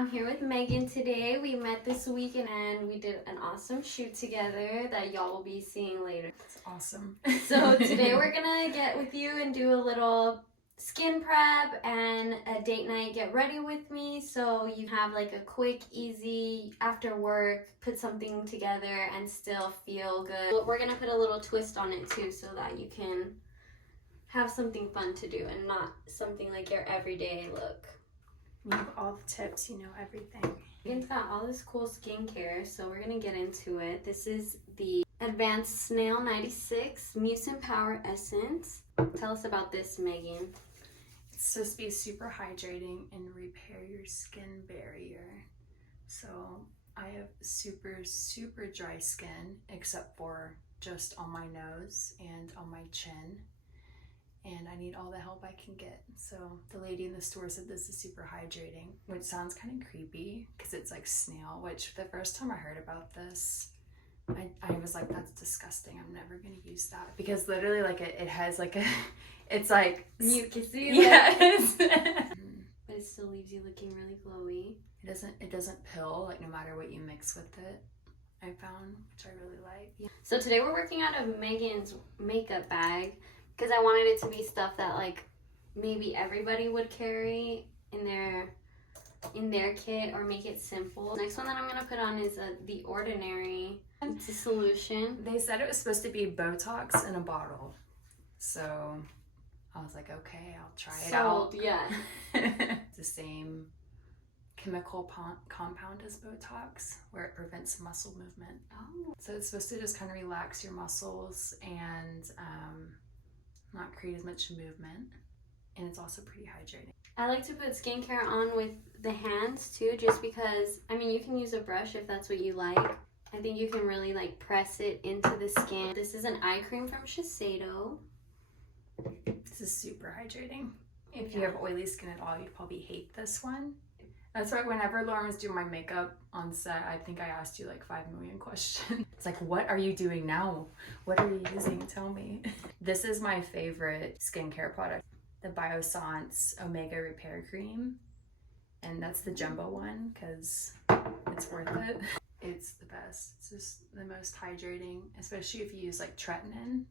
I'm here with Megan today. We met this weekend and we did an awesome shoot together that y'all will be seeing later. It's awesome. So today we're gonna get with you and do a little skin prep and a date night get ready with me, so you have like a quick, easy after work, put something together and still feel good. But we're gonna put a little twist on it too so that you can have something fun to do and not something like your everyday look. You have all the tips, you know everything. Megan's got all this cool skincare, so we're gonna get into it. This is the Advanced Snail 96 Mucin Power Essence. Tell us about this, Megan. It's supposed to be super hydrating and repair your skin barrier. So I have super dry skin, except for just on my nose and on my chin. And I need all the help I can get. So the lady in the store said this is super hydrating, which sounds kind of creepy because it's like snail, which the first time I heard about this, I was like, that's disgusting. I'm never going to use that. Because literally like it has like a, it's like mucusy. Yes. But it still leaves you looking really glowy. It doesn't pill, like no matter what you mix with it, I found, which I really like. Yeah. So today we're working out of Megan's makeup bag, because I wanted it to be stuff that like maybe everybody would carry in their kit, or make it simple. Next one that I'm gonna put on is The Ordinary. It's a solution. They said it was supposed to be Botox in a bottle, so I was like, okay, I'll try it out. Yeah. It's the same chemical compound as Botox, where it prevents muscle movement. Oh. So it's supposed to just kind of relax your muscles and not create as much movement, and it's also pretty hydrating. I like to put skincare on with the hands too, just because, I mean, you can use a brush if that's what you like. I think you can really like press it into the skin. This is an eye cream from Shiseido. This is super hydrating. If you have oily skin at all, you'd probably hate this one. That's why whenever Lauren was doing my makeup on set, I think I asked you like 5 million questions. It's like, what are you doing now? What are you using? Tell me. This is my favorite skincare product, the Biossance Omega Repair Cream. And that's the jumbo one because it's worth it. It's the best. It's just the most hydrating, especially if you use like tretinoin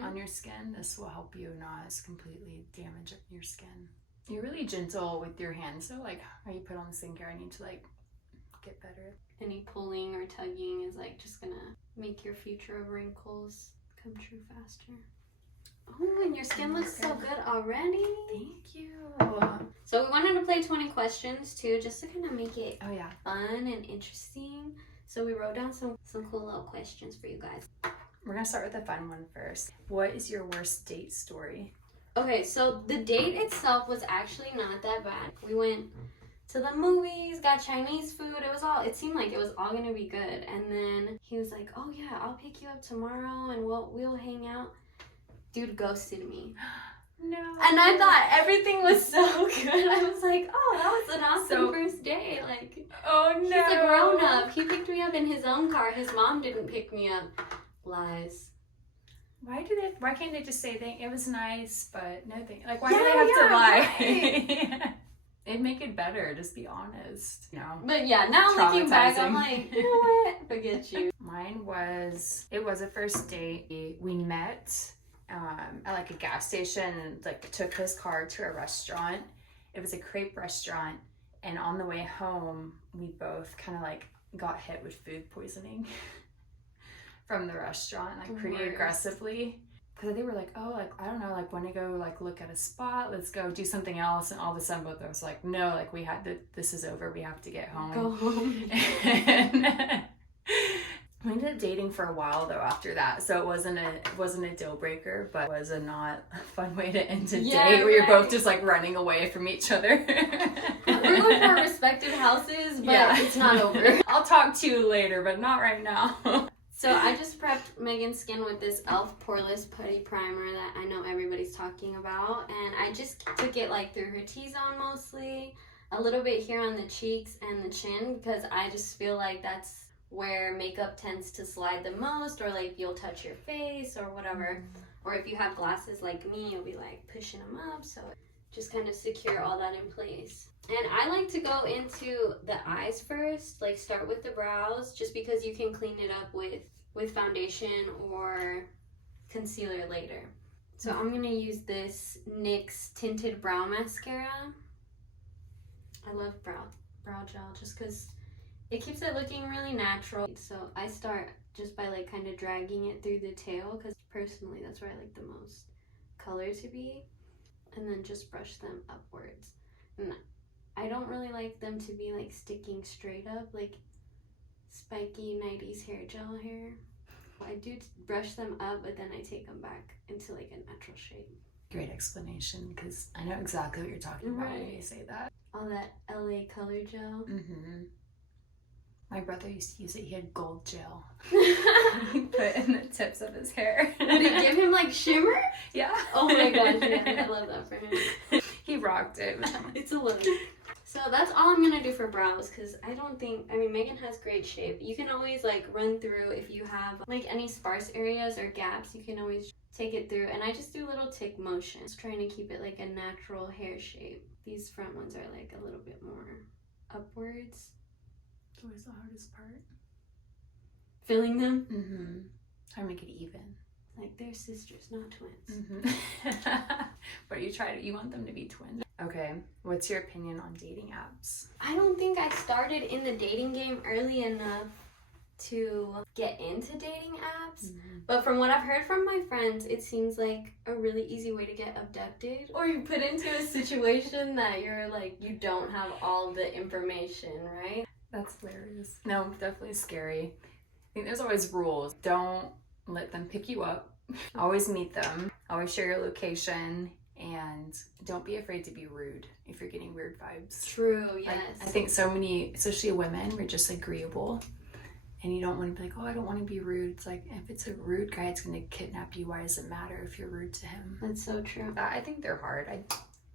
on your skin. This will help you not completely damage your skin. You're really gentle with your hands, so like how you put on the skincare, I need to like get better. Any pulling or tugging is like just gonna make your future of wrinkles come true faster. Oh, and your skin looks so good already. Thank you. So we wanted to play 20 questions too, just to kind of make it fun and interesting. So we wrote down some cool little questions for you guys. We're gonna start with the fun one first. What is your worst date story? Okay, so the date itself was actually not that bad. We went to the movies, got Chinese food. It seemed like it was all gonna be good. And then he was like, oh yeah, I'll pick you up tomorrow and we'll hang out. Dude ghosted me. No. And I thought everything was so good. I was like, oh, that was an awesome first day. Like, oh no. He's a grown up. He picked me up in his own car. His mom didn't pick me up. Lies. Why can't they just say it was nice, but no thing? Like, why do they have to lie? Right. It'd make it better. Just be honest. You know. But yeah, now looking back, I'm like, you know what? Forget you. Mine was a first date. We met at like a gas station and like took his car to a restaurant. It was a crepe restaurant, and on the way home, we both kind of like got hit with food poisoning. From the restaurant, like pretty aggressively, because they were like, oh, like I don't know, like want to go like look at a spot, let's go do something else, and all of a sudden both of us like, no, like this is over, we have to get home. Go home. And we ended up dating for a while though after that, so it wasn't a deal breaker, but it was a not fun way to end a date where you're both just like running away from each other. We're going to our respective houses, but it's not over. I'll talk to you later, but not right now. So I just prepped Megan's skin with this e.l.f. Poreless Putty Primer that I know everybody's talking about. And I just took it like through her T-zone mostly, a little bit here on the cheeks and the chin, because I just feel like that's where makeup tends to slide the most, or like you'll touch your face or whatever. Or if you have glasses like me, you'll be like pushing them up. So just kind of secure all that in place. And I like to go into the eyes first, like start with the brows, just because you can clean it up with foundation or concealer later. So I'm gonna use this NYX Tinted Brow Mascara. I love brow gel just because it keeps it looking really natural. So I start just by like kind of dragging it through the tail, because personally that's where I like the most color to be, and then just brush them upwards. And I don't really like them to be like sticking straight up like spiky 90s hair gel hair. I do brush them up, but then I take them back into like a natural shape. Great explanation, because I know exactly what you're talking about when you say that. All that LA color gel. Mm-hmm. My brother used to use it. He had gold gel. He put in the tips of his hair. Did it give him like shimmer? Yeah. Oh my gosh, yeah, I love that for him. He rocked it. It's a little. So that's all I'm gonna do for brows, because I mean, Megan has great shape. You can always like run through if you have like any sparse areas or gaps, you can always take it through. And I just do little tick motions, trying to keep it like a natural hair shape. These front ones are like a little bit more upwards. It's always the hardest part. Filling them? Mm-hmm. Trying to make it even. Like they're sisters, not twins. Mm-hmm. But you want them to be twins. Okay, what's your opinion on dating apps? I don't think I started in the dating game early enough to get into dating apps. Mm-hmm. But from what I've heard from my friends, it seems like a really easy way to get abducted, or you put into a situation that you're like, you don't have all the information, right? That's hilarious. No, definitely scary. I think there's always rules. Don't let them pick you up. Always meet them. Always share your location. And don't be afraid to be rude if you're getting weird vibes. True, yes. I think so many, especially women, we're just agreeable. And you don't want to be like, oh, I don't want to be rude. It's like, if it's a rude guy, it's going to kidnap you. Why does it matter if you're rude to him? That's so true. I think they're hard. I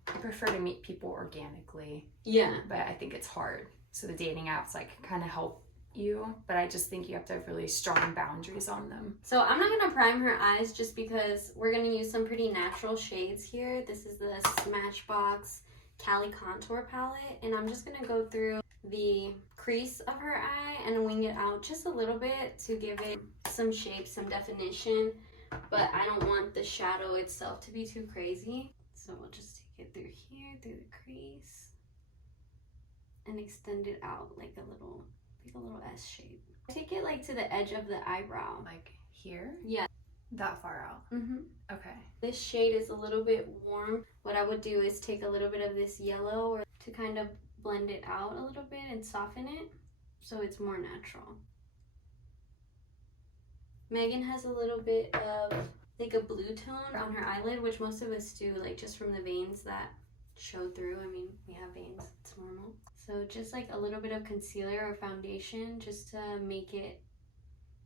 prefer to meet people organically. Yeah. But I think it's hard. So the dating apps like kind of help you, but I just think you have to have really strong boundaries on them. So I'm not gonna prime her eyes just because we're gonna use some pretty natural shades here. This is the Smashbox Cali Contour Palette, and I'm just gonna go through the crease of her eye and wing it out just a little bit to give it some shape, some definition, but I don't want the shadow itself to be too crazy. So we'll just take it through here, through the crease, and extend it out like a little S shape. Take it like to the edge of the eyebrow. Like here? Yeah. That far out? Mm-hmm. Okay. This shade is a little bit warm. What I would do is take a little bit of this yellow or to kind of blend it out a little bit and soften it so it's more natural. Megan has a little bit of like a blue tone on her eyelid, which most of us do, like just from the veins that show through. I mean, we have veins, it's normal. So just like a little bit of concealer or foundation just to make it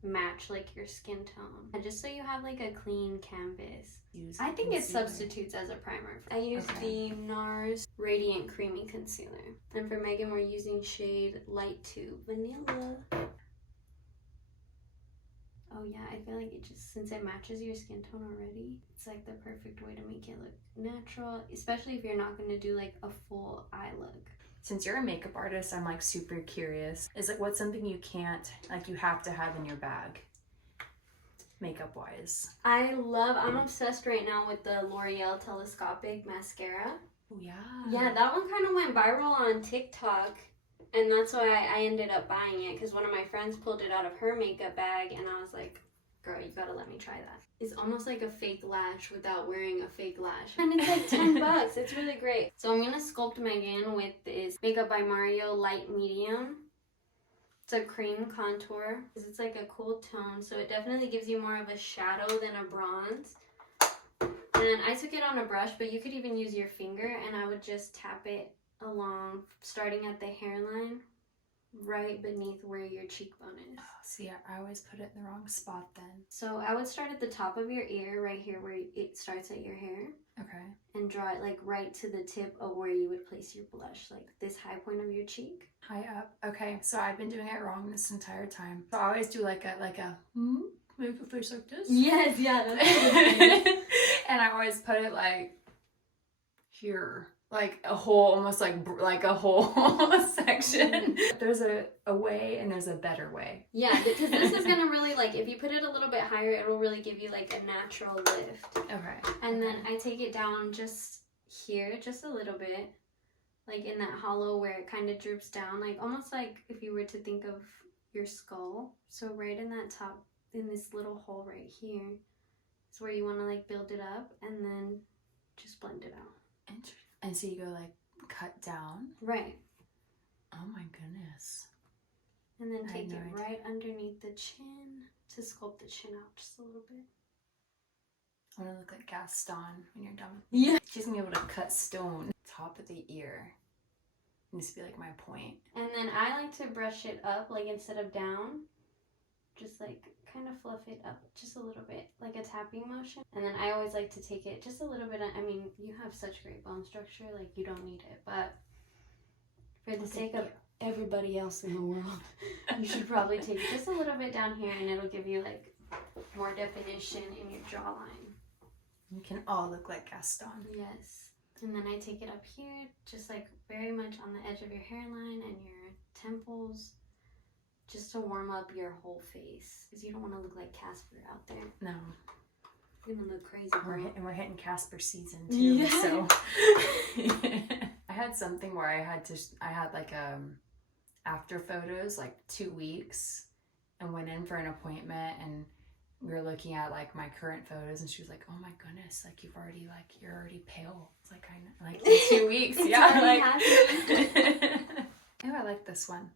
match like your skin tone. And just so you have like a clean canvas. I think it substitutes as a primer. I use the NARS Radiant Creamy Concealer. And for Megan, we're using shade Light 2 Vanilla. Oh yeah, I feel like it just, since it matches your skin tone already, it's like the perfect way to make it look natural, especially if you're not going to do like a full eye look. Since you're a makeup artist, I'm like super curious. Is it what's something you can't, like you have to have in your bag, makeup wise? I'm obsessed right now with the L'Oreal Telescopic Mascara. Oh yeah. Yeah, that one kind of went viral on TikTok. And that's why I ended up buying it, because one of my friends pulled it out of her makeup bag and I was like, girl, you gotta let me try that. It's almost like a fake lash without wearing a fake lash. And it's like 10 bucks. It's really great. So I'm gonna sculpt Megan with this Makeup by Mario Light Medium. It's a cream contour. It's like a cool tone, so it definitely gives you more of a shadow than a bronze. And I took it on a brush, but you could even use your finger, and I would just tap it along, starting at the hairline, right beneath where your cheekbone is. Oh, see, I always put it in the wrong spot then. So I would start at the top of your ear, right here where it starts at your hair. Okay. And draw it like right to the tip of where you would place your blush, like this high point of your cheek. High up. Okay, so I've been doing it wrong this entire time. So I always do like a make a face like this. Yes, yeah. That's And I always put it like here. Like a whole, almost like a whole section. There's a way and there's a better way. Yeah, because this is gonna really, like, if you put it a little bit higher, it'll really give you like a natural lift. Okay. And then I take it down just here, just a little bit, like in that hollow where it kind of droops down, like almost like if you were to think of your skull. So right in that top, in this little hole right here, is where you want to like build it up and then just blend it out. Interesting. And so you go like cut down. Right. Oh my goodness. And then take it right underneath the chin to sculpt the chin out just a little bit. I want to look like Gaston when you're done. Yeah. She's gonna be able to cut stone. Top of the ear needs to be like my point. And then I like to brush it up, like instead of down, just like kind of fluff it up just a little bit, like a tapping motion. And then I always like to take it just a little bit. I mean, you have such great bone structure, like you don't need it, but for the sake of everybody else in the world, you should probably take just a little bit down here, and it'll give you like more definition in your jawline. You can all look like Gaston. Yes. And then I take it up here, just like very much on the edge of your hairline and your temples, just to warm up your whole face, because you don't want to look like Casper out there. No. You're gonna look crazy. We're hitting Casper season too. Yeah. So I had something where I had like after photos like 2 weeks, and went in for an appointment, and we were looking at like my current photos, and she was like, "Oh my goodness, like you're already pale." It's like, I know, like in 2 weeks. Yeah, like. Oh, I like this one.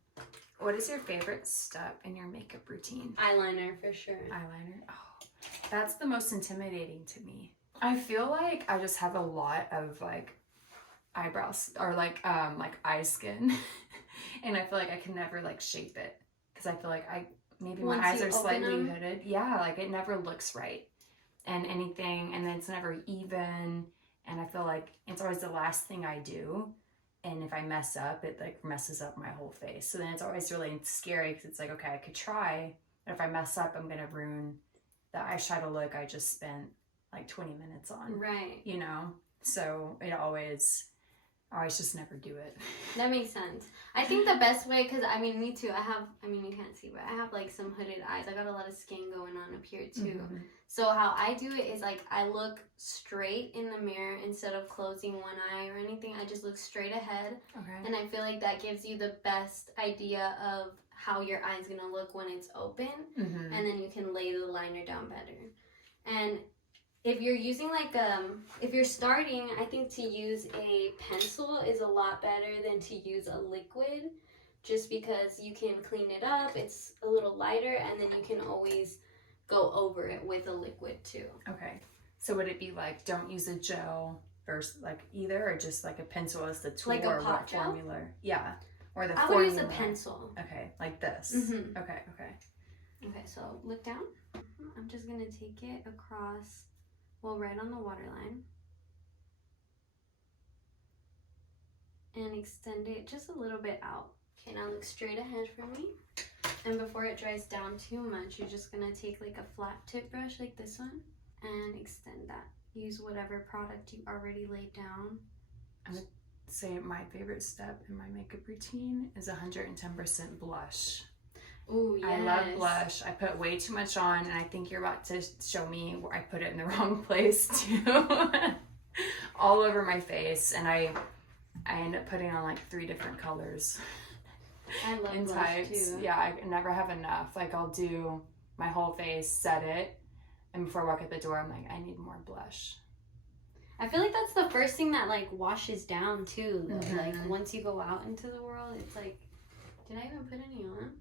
What is your favorite step in your makeup routine? Eyeliner for sure. Eyeliner. Oh, that's the most intimidating to me. I feel like I just have a lot of like eyebrows or like eye skin, and I feel like I can never like shape it, because I feel like maybe my eyes are slightly hooded. Yeah, like it never looks right, and then it's never even, and I feel like it's always the last thing I do. And if I mess up, it like messes up my whole face. So then it's always really scary, because it's like, okay, I could try, but if I mess up, I'm gonna ruin the eyeshadow look I just spent like 20 minutes on. Right. You know? So I always just never do it. That makes sense. I think the best way, because I mean, me too, you can't see, but I have like some hooded eyes. I got a lot of skin going on up here too. Mm-hmm. So how I do it is like I look straight in the mirror instead of closing one eye or anything. I just look straight ahead. Okay. And I feel like that gives you the best idea of how your eye's gonna look when it's open. Mm-hmm. And then you can lay the liner down better. And if you're using like if you're starting, I think to use a pencil is a lot better than to use a liquid, just because you can clean it up, it's a little lighter, and then you can always go over it with a liquid too. Okay. So would it be like, don't use a gel first, like either, or just like a pencil as the tool, like or a pot what gel? Formula? Yeah. Or the I formula. would use a pencil. Okay, like this. Mm-hmm. Okay. Okay, so look down. I'm just gonna take it across, well, right on the waterline, and extend it just a little bit out. Okay, now look straight ahead for me. And before it dries down too much, you're just gonna take like a flat tip brush like this one and extend that. Use whatever product you already laid down. I'm gonna say my favorite step in my makeup routine is 110% blush. Ooh, yes. I love blush. I put way too much on, and I think you're about to show me where I put it in the wrong place too. All over my face, and I end up putting on like 3 different colors. I love in blush types. too. Yeah, I never have enough. Like I'll do my whole face, set it, and before I walk out the door, I'm like, I need more blush. I feel like that's the first thing that like washes down too, though. Mm-hmm. Like once you go out into the world, it's like, did I even put any on?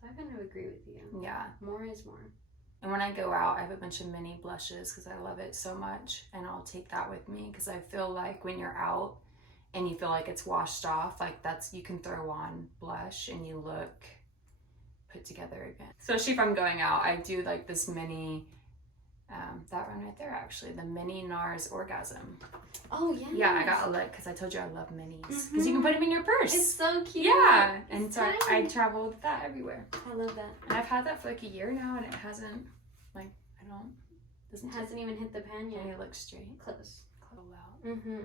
So I kind of agree with you. Yeah. More is more. And when I go out, I have a bunch of mini blushes because I love it so much, and I'll take that with me, because I feel like when you're out and you feel like it's washed off, like you can throw on blush and you look put together again. Especially if I'm going out, I do like this mini, that one right there actually, the mini NARS Orgasm. Oh yeah. Yeah, I got a look because I told you I love minis, because you can put them in your purse. It's so cute. Yeah, and so I travel with that everywhere. I love that. And I've had that for like a year now, and it hasn't, like, hasn't even hit the pan yet. And it looks straight. Close. Out. Mm-hmm.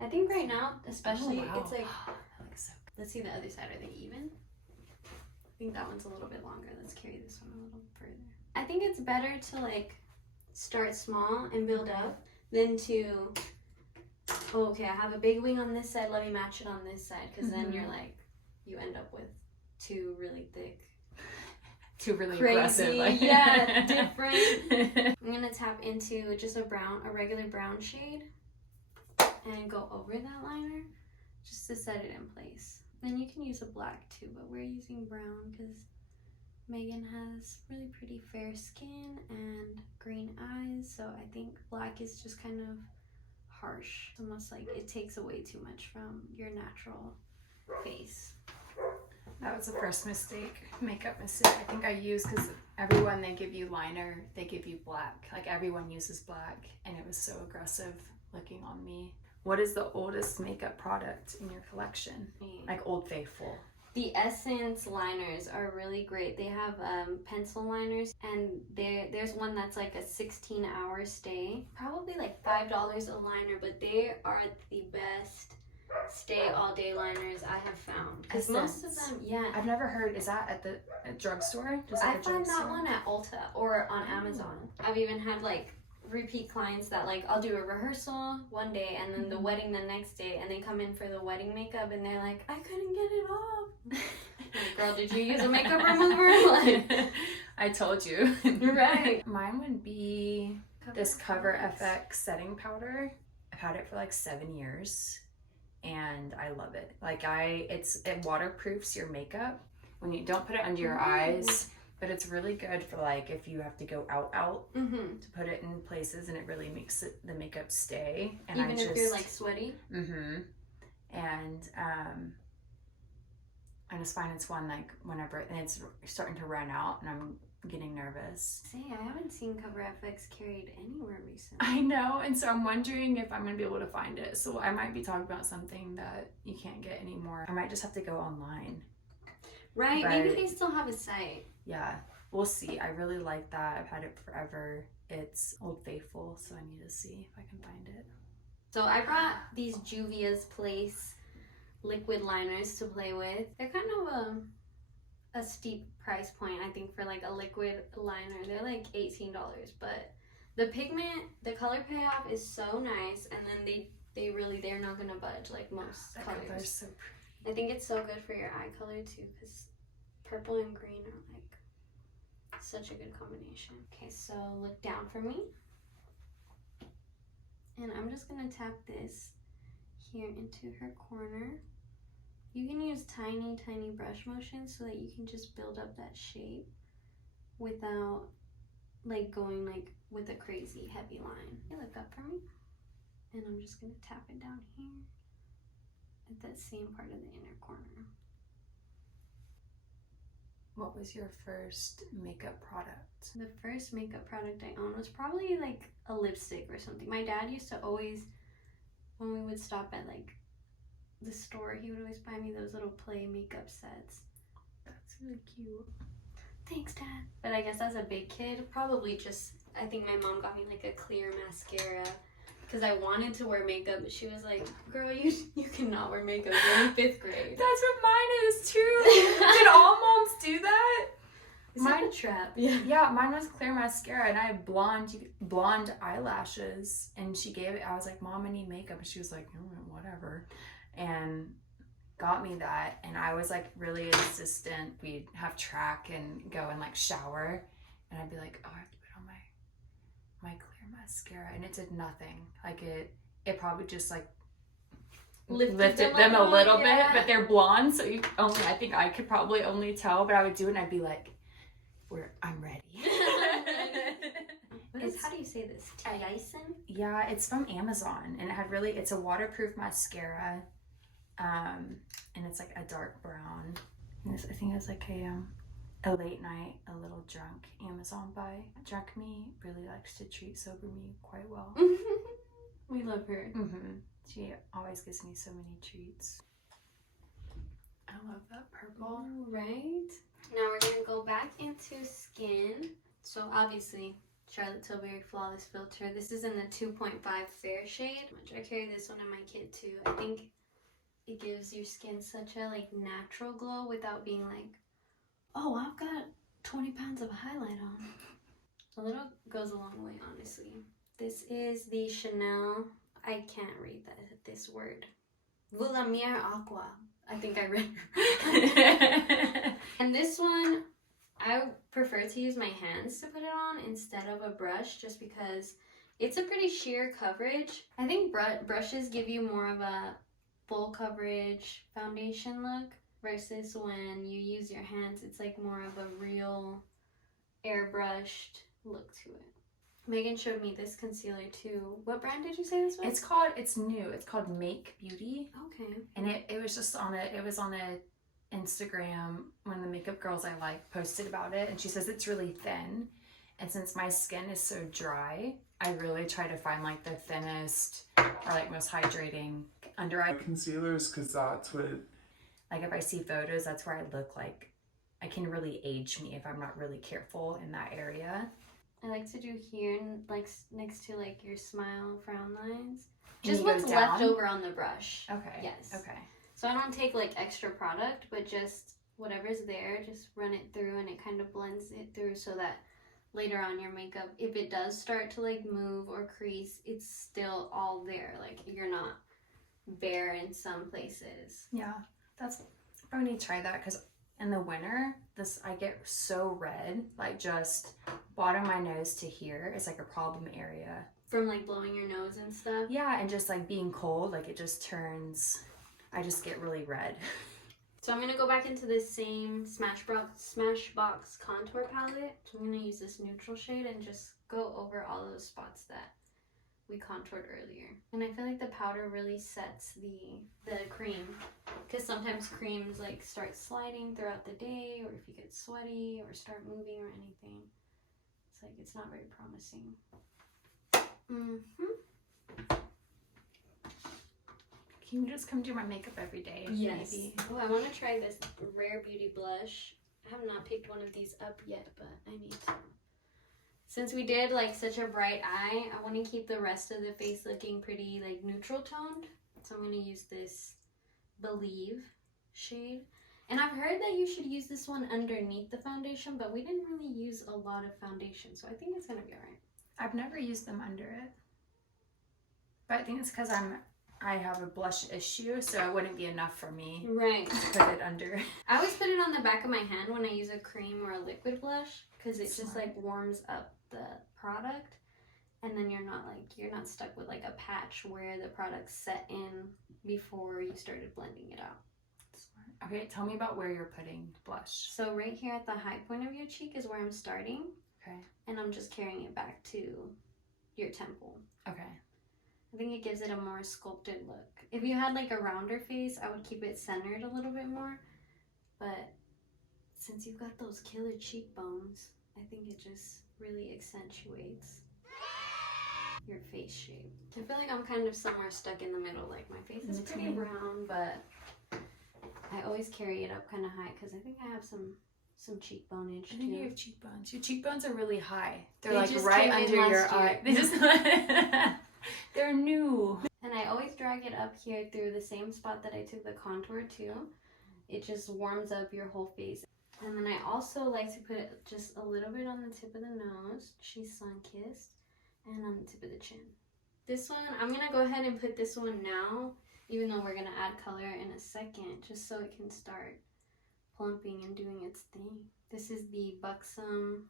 I think right now, especially, Oh, wow. it's like, That looks so good. let's see the other side. Are they even? I think that one's a little bit longer. Let's carry this one a little further. I think it's better to like start small and build up than to, oh, okay, I have a big wing on this side, let me match it on this side, because then you're like, you end up with two really thick, Too really crazy, aggressive. Like. yeah, different. I'm gonna tap into just a regular brown shade and go over that liner just to set it in place. Then you can use a black too, but we're using brown because Megan has really pretty fair skin and green eyes, so I think black is just kind of harsh. It's almost like it takes away too much from your natural face. That was the first makeup mistake I think I used, because everyone, they give you liner, they give you black. Like everyone uses black, and it was so aggressive looking on me. What is the oldest makeup product in your collection? Like Old Faithful. The Essence liners are really great. They have pencil liners, and there's one that's like a 16-hour stay. Probably like $5 a liner, but they are the best stay all day liners I have found. Because most of them, yeah. I've never heard, is that at the drugstore? I find that one at Ulta or on Amazon. I've even had like repeat clients that like I'll do a rehearsal one day and then the wedding the next day, and they come in for the wedding makeup and they're like, I couldn't get it off. Like, girl, did you use a makeup remover? Like, I told you. Right. Mine would be this Cover FX setting powder. I've had it for like 7 years and I love it. Like it waterproofs your makeup when you don't put it under your eyes, but it's really good for like if you have to go out to put it in places, and it really makes the makeup stay. And even if you're like sweaty. And I just find it's one like whenever, and it's starting to run out and I'm getting nervous. Say, I haven't seen Cover FX carried anywhere recently. I know, and so I'm wondering if I'm gonna be able to find it. So I might be talking about something that you can't get anymore. I might just have to go online. Right, but maybe they still have a site. Yeah, we'll see. I really like that. I've had it forever. It's Old Faithful, so I need to see if I can find it. So I brought these Juvia's Place liquid liners to play with. They're kind of a steep price point, I think, for like a liquid liner. They're like $18, but the pigment, the color payoff is so nice, and then they're not gonna budge like most colors. So I think it's so good for your eye color too, because purple and green are like such a good combination. Okay, so look down for me, and I'm just gonna tap this here into her corner. You can use tiny brush motions so that you can just build up that shape without like going like with a crazy heavy line. Okay, look up for me, and I'm just gonna tap it down here at that same part of the inner corner. what was your first makeup product? The first makeup product I owned was probably like a lipstick or something. My dad used to always, when we would stop at like the store, he would always buy me those little play makeup sets. That's really cute. Thanks, Dad. But I guess as a big kid, probably just, I think my mom got me like a clear mascara because I wanted to wear makeup, but she was like, girl, you cannot wear makeup. You're in 5th grade. That's what mine is too. Did all moms do that? It's like a trap. Yeah, mine was clear mascara, and I had blonde eyelashes, and she gave it. I was like, Mom, I need makeup, and she was like, oh, whatever, and got me that. And I was like really insistent. We'd have track and go and like shower, and I'd be like, oh, I have to put on my clear mascara, and it did nothing. Like it probably just like lifted them a little bit, but they're blonde, so I think I could probably only tell, but I would do it and I'd be like, I'm ready. How do you say this? Tyson? Yeah, it's from Amazon, and it's a waterproof mascara, and it's like a dark brown. And I think it's like a late night, a little drunk Amazon buy. Drunk me really likes to treat sober me quite well. We love her. She always gives me so many treats. I love that purple. Right? Now we're gonna go back into skin. So obviously Charlotte Tilbury Flawless Filter. This is in the 2.5 Fair shade. I carry this one in my kit too. I think it gives your skin such a like natural glow without being like, oh, I've got 20 pounds of highlight on. A little goes a long way, honestly. This is the Chanel, I can't read this word. Voulamier Aqua. I think I read. And this one, I prefer to use my hands to put it on instead of a brush just because it's a pretty sheer coverage. I think brushes give you more of a full coverage foundation look versus when you use your hands, it's like more of a real airbrushed look to it. Megan showed me this concealer too. What brand did you say this was? It's new. It's called Make Beauty. Okay. And it was just on a Instagram, one of the makeup girls I like posted about it, and she says it's really thin. And since my skin is so dry, I really try to find like the thinnest or like most hydrating under eye concealers, because that's what, like if I see photos, that's where I look like I can really age me if I'm not really careful in that area. I like to do here, like next to like your smile frown lines. Can Just you go what's down? left over on the brush. Okay. Yes. Okay. So I don't take like extra product, but just whatever's there, just run it through and it kind of blends it through so that later on your makeup, if it does start to like move or crease, it's still all there. Like you're not bare in some places. Yeah, I need to try that because in the winter, I get so red, like just bottom of my nose to here is like a problem area. From like blowing your nose and stuff? Yeah, and just like being cold, like it just turns, I just get really red. So I'm going to go back into this same Smashbox contour palette. So I'm going to use this neutral shade and just go over all those spots that we contoured earlier. And I feel like the powder really sets the cream, because sometimes creams like start sliding throughout the day, or if you get sweaty or start moving or anything, it's like it's not very promising. Can you just come do my makeup every day? Yes. Maybe? Oh, I want to try this Rare Beauty blush. I have not picked one of these up yet, but I need to. Since we did like such a bright eye, I want to keep the rest of the face looking pretty like neutral toned. So I'm going to use this Believe shade. And I've heard that you should use this one underneath the foundation, but we didn't really use a lot of foundation, so I think it's going to be alright. I've never used them under it. But I think it's because I have a blush issue, so it wouldn't be enough for me Right. to put it under. I always put it on the back of my hand when I use a cream or a liquid blush, because it just like warms up the product, and then you're not stuck with like a patch where the product's set in before you started blending it out. Okay, tell me about where you're putting blush. So right here at the high point of your cheek is where I'm starting. Okay. And I'm just carrying it back to your temple. Okay. I think it gives it a more sculpted look. If you had like a rounder face, I would keep it centered a little bit more. But since you've got those killer cheekbones, I think it just really accentuates your face shape. I feel like I'm kind of somewhere stuck in the middle. Like my face is pretty round, but I always carry it up kind of high because I think I have some cheekboneage too. I think you have cheekbones. Your cheekbones are really high. They're They like just right came in under your last year. eye. They just they're new. And I always drag it up here through the same spot that I took the contour to. It just warms up your whole face. And then I also like to put it just a little bit on the tip of the nose. She's sun-kissed. And on the tip of the chin. This one, I'm going to go ahead and put this one now, even though we're going to add color in a second, just so it can start plumping and doing its thing. This is the Buxom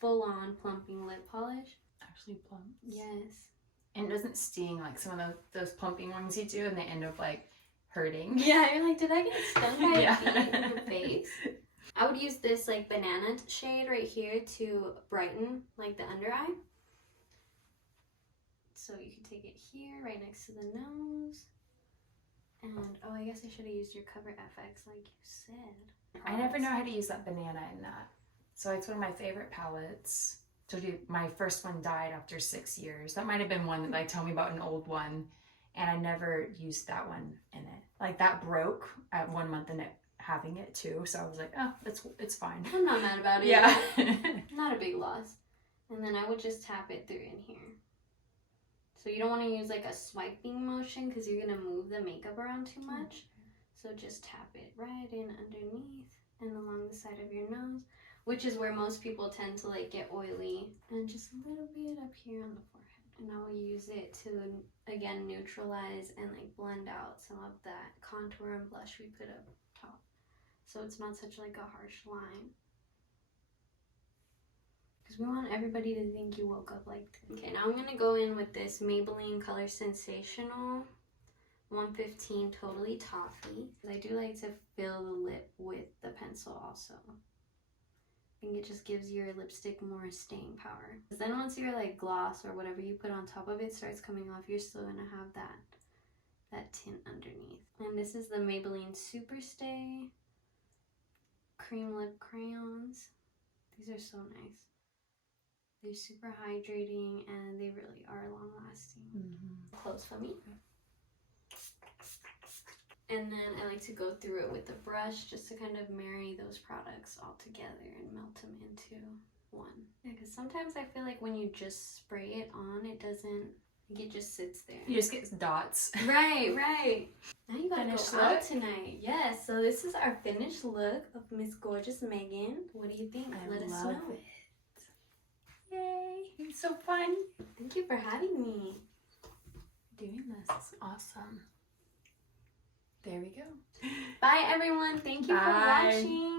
full-on plumping lip polish. Actually plumps. Yes. And it doesn't sting like some of those plumping ones you do, and they end up like hurting. Yeah, you're like, did I get stung by Yeah. a bee in your face? I would use this like banana shade right here to brighten like the under eye. So you can take it here, right next to the nose. And, oh, I guess I should have used your Cover FX like you said. I never know how to use that banana in that. So it's one of my favorite palettes. My first one died after 6 years. That might have been one that like tell me about an old one. And I never used that one in it. Like that broke at 1 month in it having it too. So I was like, oh, it's fine. I'm not mad about it. Yeah. Not a big loss. And then I would just tap it through in here. So you don't want to use like a swiping motion because you're going to move the makeup around too much. So just tap it right in underneath and along the side of your nose, which is where most people tend to like get oily. And just a little bit up here on the forehead. And I will use it to, again, neutralize and like blend out some of that contour and blush we put up top. So it's not such like a harsh line. Because we want everybody to think you woke up like this. Okay, now I'm going to go in with this Maybelline Color Sensational 115 Totally Toffee. I do like to fill the lip with the pencil also. I think it just gives your lipstick more staying power. Then once your like gloss or whatever you put on top of it starts coming off, you're still going to have that tint underneath. And this is the Maybelline Superstay Cream Lip Crayons. These are so nice. They're super hydrating and they really are long lasting. Close for me. And then I like to go through it with a brush just to kind of marry those products all together and melt them into one. Yeah, because sometimes I feel like when you just spray it on, it doesn't, it just sits there. You just get dots. Right, right. Now you gotta Finished go out look? tonight. Yes, so this is our finished look of Miss Gorgeous Megan. What do you think? Let us know. It. Yay! It's so fun Thank you for having me. doing this. It's awesome. There we go. Bye everyone. Thank you for Bye. watching.